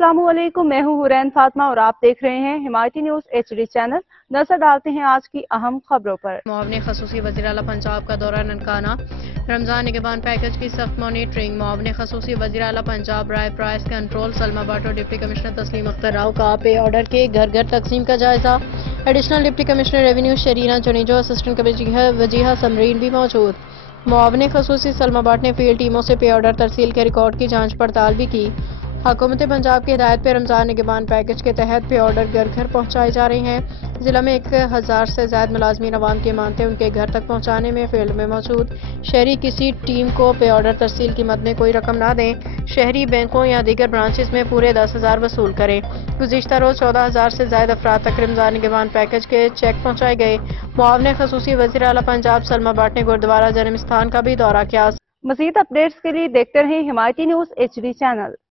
अस्सलामुअलैकुम, मैं हूँ हुरैन फातिमा और आप देख रहे हैं हिमायती न्यूज HD चैनल। नजर डालते हैं आज की अहम खबरों पर। मुआवने खसूसी वज़ीर आला पंजाब का दौरा ननकाना, रमजान निगहबान पैकेज की सख्त मॉनिटरिंग। मुआवने खसूसी वज़ीर आला पंजाब राय price control Salma Butt, deputy commissioner Tasleem Akhtar Rao का पे ऑर्डर के घर घर तकसीम का जायजा। Additional deputy commissioner revenue Sharina Junejo, assistant commissioner Wajiha Samreen भी मौजूद। मुआवने खसूसी सलमा भट्ट ने फील्ड टीमों से पे ऑर्डर तरसील के रिकॉर्ड की जांच पड़ताल भी की। हुकूमत पंजाब की हिदायत पर रमजान निगहबान पैकेज के तहत पे ऑर्डर घर घर पहुंचाए जा रहे हैं। जिला में 1000 से ज्यादा मुलाजमीन अवाम के मानते उनके घर तक पहुंचाने में फील्ड में मौजूद शहरी किसी टीम को पे ऑर्डर तरसील की मद में कोई रकम ना दें। शहरी बैंकों या दीगर ब्रांचेस में पूरे 10,000 वसूल करें। गुज़िश्ता रोज 14,000 से ज्यादा अफराद तक रमजान निगहबान पैकेज के चेक पहुंचाए गए। मुआवने खसूसी वज़ीर आला पंजाब सलमा भट्ट ने गुरुद्वारा जन्मस्थान का भी दौरा किया। मज़ीद अपडेट्स के लिए देखते रहें हिमायती न्यूज HD चैनल।